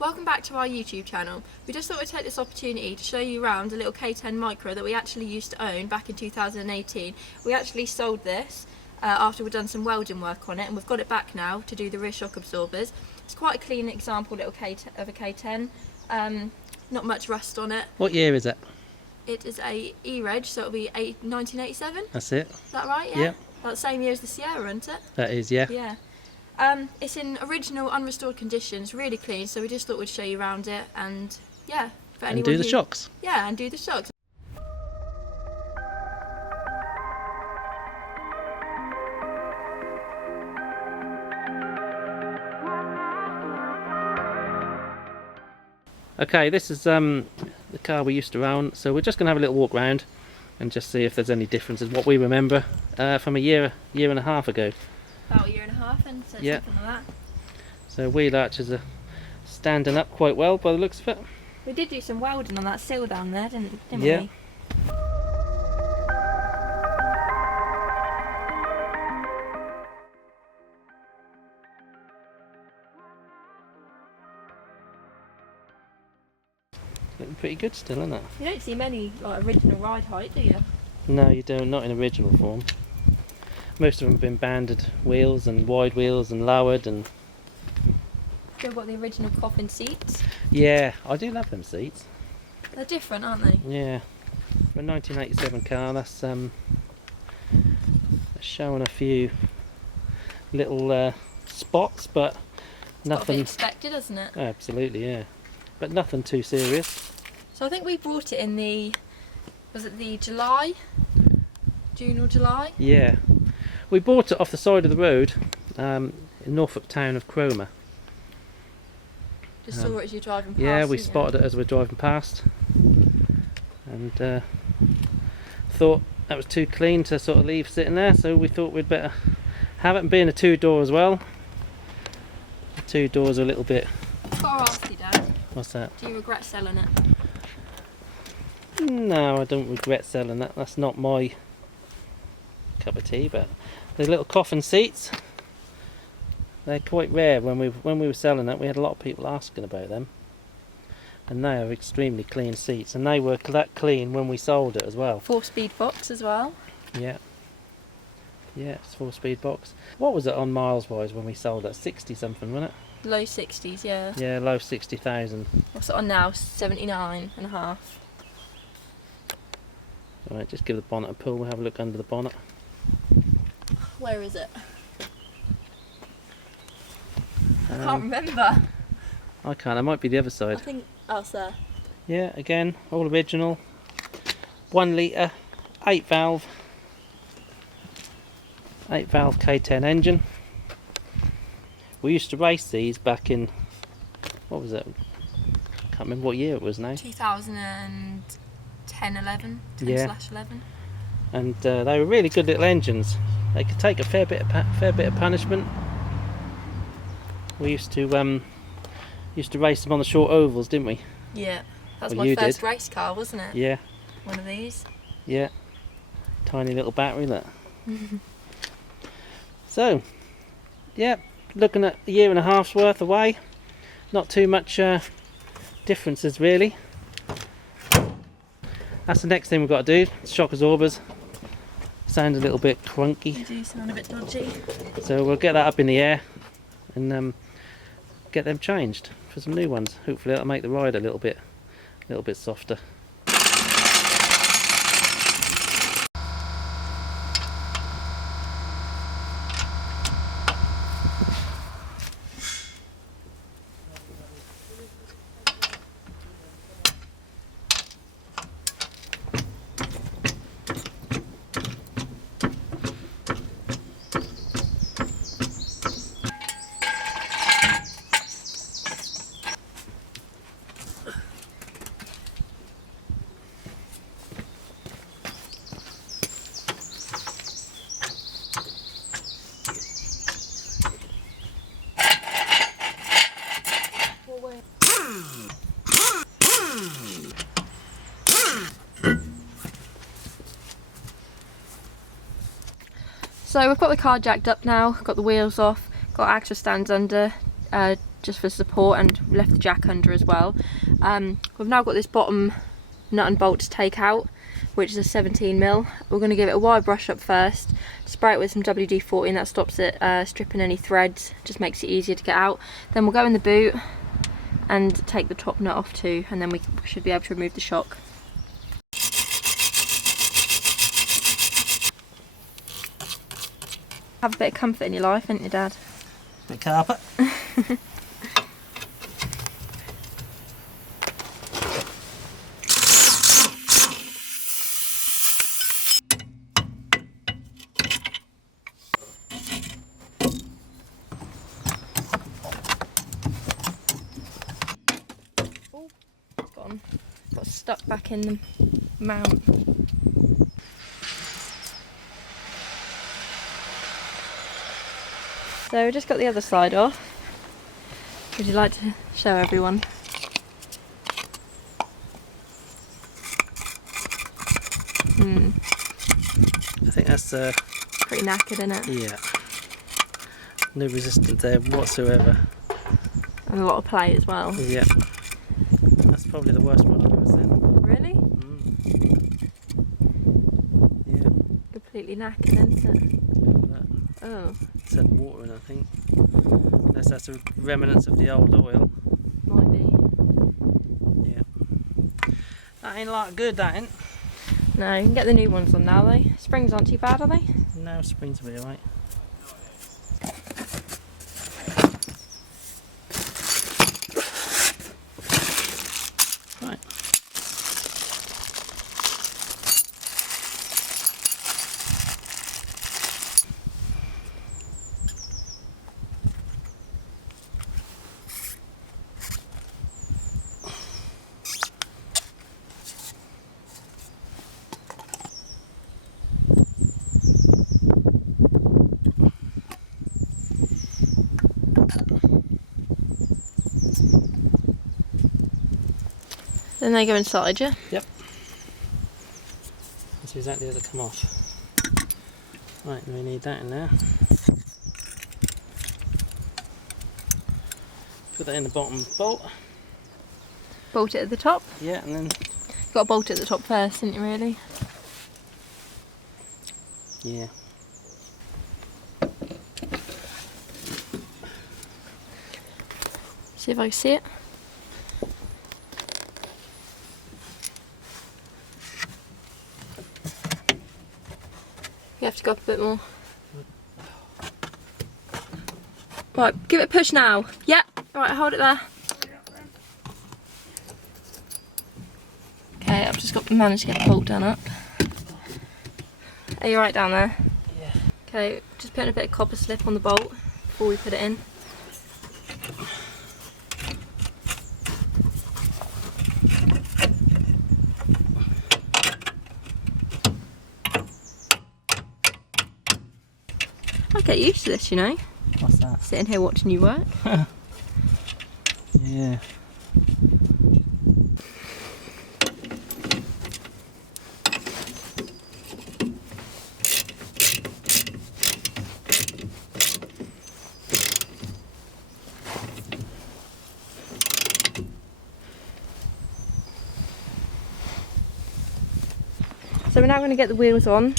Welcome back to our YouTube channel. We just thought we'd take this opportunity to show you around a little K10 Micra that we actually used to own back in 2018. We actually sold this after we'd done some welding work on it, and we've got it back now to do the rear shock absorbers. It's quite a clean example little of a K10. Not much rust on it. What year is it? It is a E-Reg, so it'll be 1987. That's it. Is that right? Yeah. Yep. About the same year as the Sierra, isn't it? That is, yeah. Yeah. It's in original unrestored conditions, really clean, so we just thought we'd show you around it and yeah. For And do the shocks. Yeah, and do the shocks. Okay, this is the car we used to own, so we're just going to have a little walk round and just see if there's any differences, what we remember from a year and a half ago. About a year and a half, and so yeah. Something like that. So wheel arches are standing up quite well by the looks of it. We did do some welding on that sill down there, didn't yeah. we? Looking pretty good still, isn't it? You don't see many like original ride height, do you? No, you don't, not in original form. Most of them have been banded wheels and wide wheels and lowered and... Still got the original coffin seats. Yeah, I do love them seats. They're different, aren't they? Yeah. For a 1987 car, that's showing a few little spots, but nothing... Got to be expected, hasn't it? Absolutely, yeah. But nothing too serious. So I think we brought it in the... Was it the July? June or July? Yeah. We bought it off the side of the road in Norfolk town of Cromer. Just saw it as you're driving past. Yeah, we spotted it as we're driving past, and thought that was too clean to sort of leave sitting there, so we thought we'd better have it. And being a two-door as well, the two doors are a little bit... I've got to ask you, Dad. What's that? Do you regret selling it? No, I don't regret selling that. That's not my cup of tea, but the little coffin seats, they're quite rare. When we were selling that, we had a lot of people asking about them, and they are extremely clean seats, and they were that clean when we sold it as well. 4-speed box as well. Yeah, it's 4-speed box. What was it on miles wise when we sold it? 60 something, wasn't it? Low 60s, yeah. Yeah, low 60,000. What's it on now? 79.5. Alright, just give the bonnet a pull. We'll have a look under the bonnet. Where is it? I can't remember. I can't. It might be the other side. I think... Oh, it's there. Yeah, again, all original. 1 litre, 8 valve K10 engine. We used to race these back in, what was it? Can't remember what year it was now. 2010, 11, yeah. 10/11. And they were really good little engines. They could take a fair bit of punishment. We used to race them on the short ovals, didn't we? Yeah, that was Well, my you first did. race car, wasn't it? Yeah. One of these. Yeah. Tiny little battery, look. So, yeah, looking at a year and a half's worth away. Not too much differences really. That's the next thing we've got to do. Shock absorbers. Sound a little bit crunky. They do sound a bit dodgy. So we'll get that up in the air and get them changed for some new ones. Hopefully that'll make the ride a little bit softer. So we've got the car jacked up now, got the wheels off, got axle stands under, just for support, and left the jack under as well. We've now got this bottom nut and bolt to take out, which is a 17mm. We're going to give it a wire brush up first, spray it with some WD-40, and that stops it stripping any threads, just makes it easier to get out. Then we'll go in the boot and take the top nut off too, and then we should be able to remove the shock. Have a bit of comfort in your life, ain't you, Dad? Bit of carpet. Oh, it's got stuck back in the mount. So we just got the other side off. Would you like to show everyone? I think that's Pretty knackered, isn't it? yeah. No resistance there whatsoever. And a lot of play as well. Yeah. That's probably the worst one I've ever seen. Really? Yeah. Completely knackered, isn't it? Look at that. Oh, It's had water in, I think. Unless that's the remnants of the old oil. might be. Yeah. That ain't like good, that ain't. No, you can get the new ones on now though. Springs aren't too bad, are they? No, springs will be alright. Right. Then they go inside, yeah? Yep. That's exactly as they come off. Right, we need that in there. Put that in the bottom bolt. Bolt it at the top. Yeah, and then Got to bolt it at the top first, didn't you, really? yeah. See if I can see it. You have to go up a bit more. Right, give it a push now. Yep. Right, hold it there. Okay, I've just got managed to get the bolt done up. Are you right down there? Yeah. Okay, just putting a bit of copper slip on the bolt before we put it in. I'll get used to this, you know. What's that? Sitting here watching you work. Yeah. So we're now going to get the wheels on,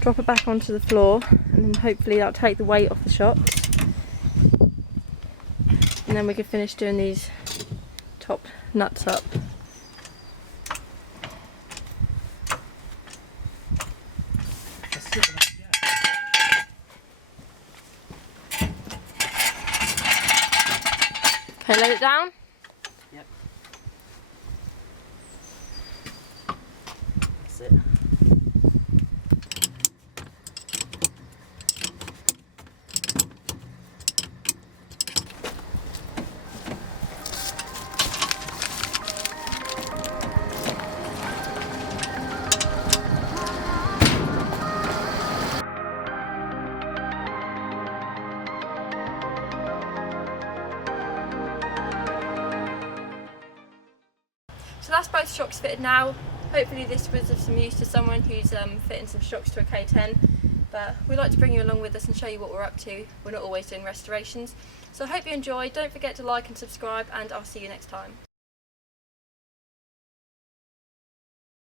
drop it back onto the floor, and then hopefully that'll take the weight off the shocks. And then we can finish doing these top nuts up. Okay, let it down. Yep. That's it. So that's both shocks fitted now. Hopefully this was of some use to someone who's fitting some shocks to a K10. but we like to bring you along with us and show you what we're up to. We're not always doing restorations. So I hope you enjoy. Don't forget to like and subscribe, and I'll see you next time.